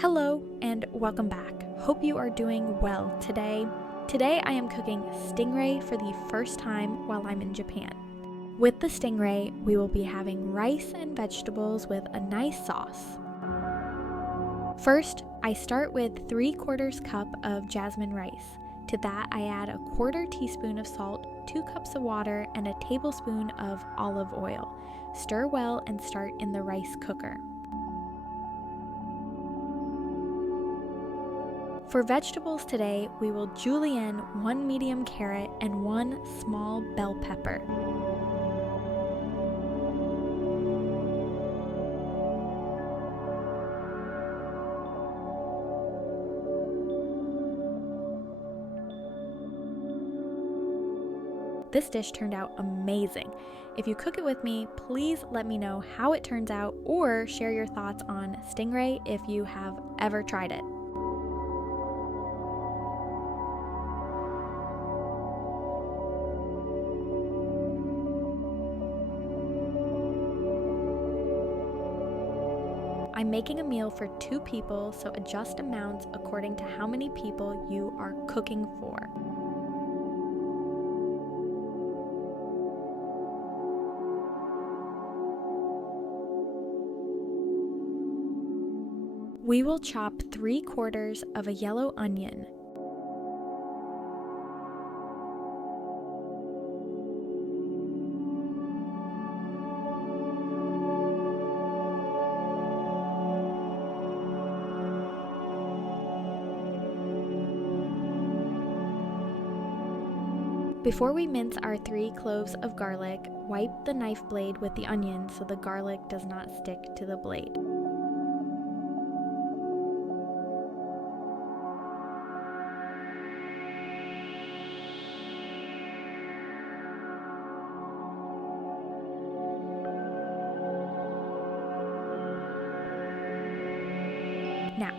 Hello and welcome back. Hope you are doing well today. Today I am cooking stingray for the first time while I'm in Japan. With the stingray, we will be having rice and vegetables with a nice sauce. First, I start with 3/4 cup of jasmine rice. To that, I add a 1/4 teaspoon of salt, 2 cups of water, and a tablespoon of olive oil. Stir well and start in the rice cooker. For vegetables today, we will julienne 1 medium carrot and 1 small bell pepper. This dish turned out amazing. If you cook it with me, please let me know how it turns out or share your thoughts on stingray if you have ever tried it. I'm making a meal for 2 people, so adjust amounts according to how many people you are cooking for. We will chop 3/4 of a yellow onion. Before we mince our 3 cloves of garlic, wipe the knife blade with the onion so the garlic does not stick to the blade. Now,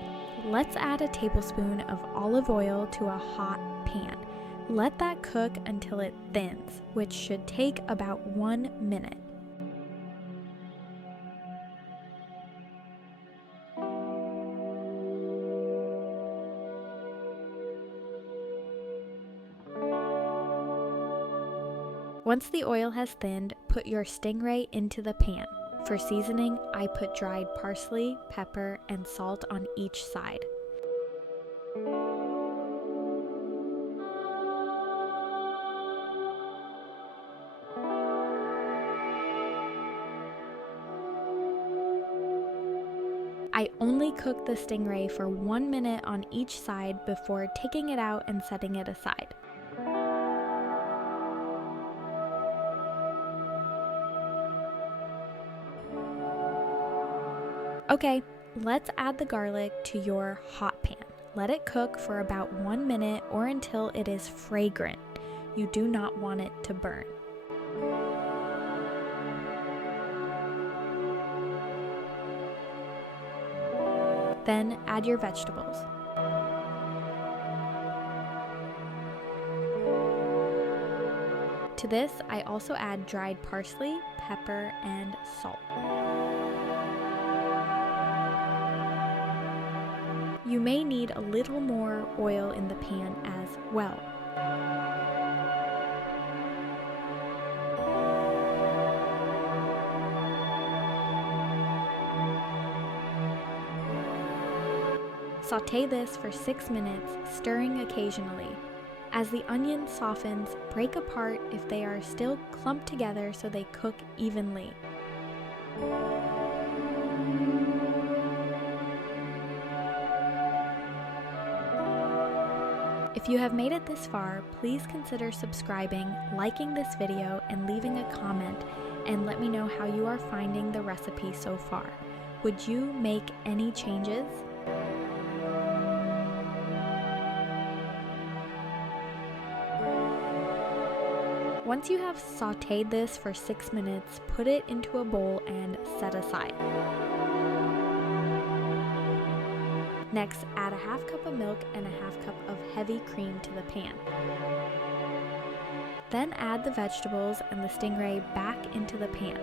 let's add a tablespoon of olive oil to a hot pan. Let that cook until it thins, which should take about 1 minute. Once the oil has thinned, put your stingray into the pan. For seasoning, I put dried parsley, pepper, and salt on each side. I only cook the stingray for 1 minute on each side before taking it out and setting it aside. Okay, let's add the garlic to your hot pan. Let it cook for about 1 minute or until it is fragrant. You do not want it to burn. Then add your vegetables. To this, I also add dried parsley, pepper, and salt. You may need a little more oil in the pan as well. Sauté this for 6 minutes, stirring occasionally. As the onion softens, break apart if they are still clumped together so they cook evenly. If you have made it this far, please consider subscribing, liking this video, and leaving a comment, and let me know how you are finding the recipe so far. Would you make any changes? Once you have sautéed this for 6 minutes, put it into a bowl and set aside. Next, add a 1/2 cup of milk and a 1/2 cup of heavy cream to the pan. Then add the vegetables and the stingray back into the pan.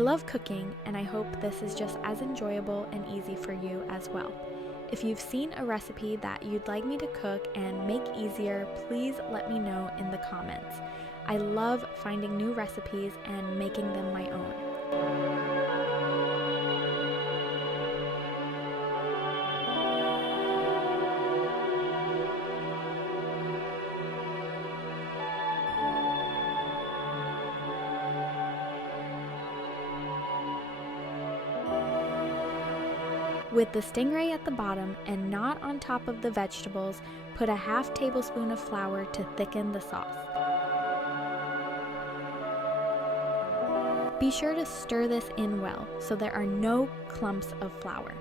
love cooking, and I hope this is just as enjoyable and easy for you as well. If you've seen a recipe that you'd like me to cook and make easier, please let me know in the comments. I love finding new recipes and making them my own. With the stingray at the bottom and not on top of the vegetables, put a half tablespoon of flour to thicken the sauce. Be sure to stir this in well so there are no clumps of flour.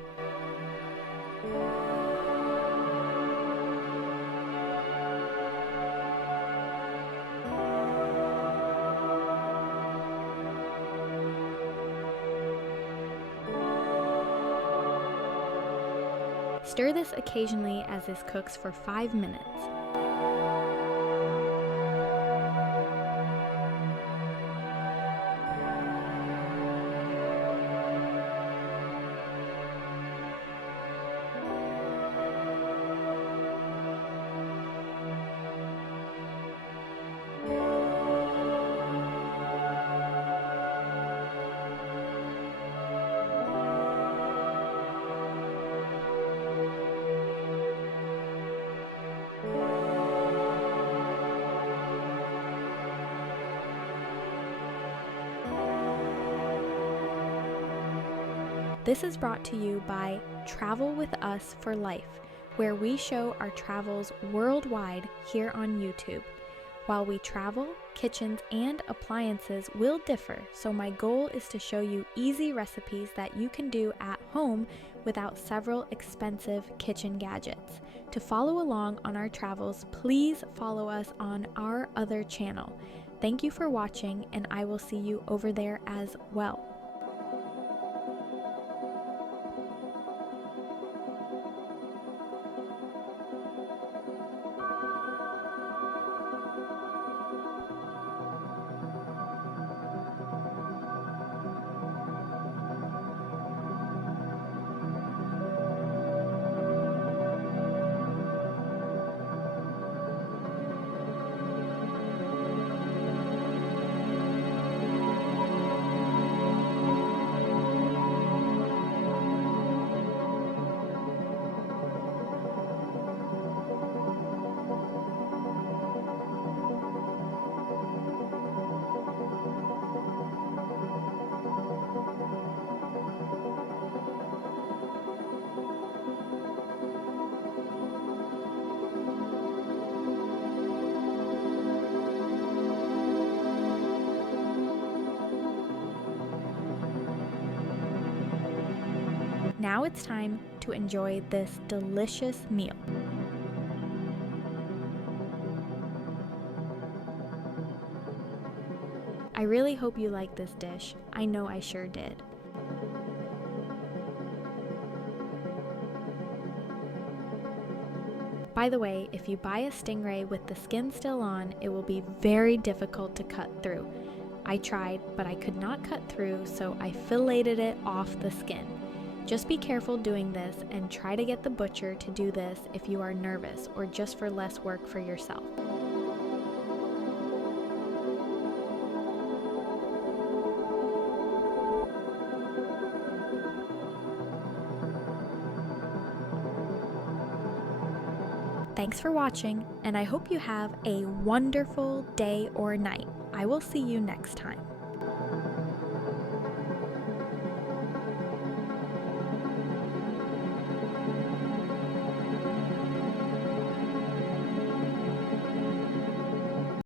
Stir this occasionally as this cooks for 5 minutes. This is brought to you by Travel With Us for Life, where we show our travels worldwide here on YouTube. While we travel, kitchens and appliances will differ, so my goal is to show you easy recipes that you can do at home without several expensive kitchen gadgets. To follow along on our travels, please follow us on our other channel. Thank you for watching, and I will see you over there as well. Now it's time to enjoy this delicious meal. I really hope you like this dish. I know I sure did. By the way, if you buy a stingray with the skin still on, it will be very difficult to cut through. I tried, but I could not cut through, so I filleted it off the skin. Just be careful doing this and try to get the butcher to do this if you are nervous or just for less work for yourself. Thanks for watching, and I hope you have a wonderful day or night. I will see you next time.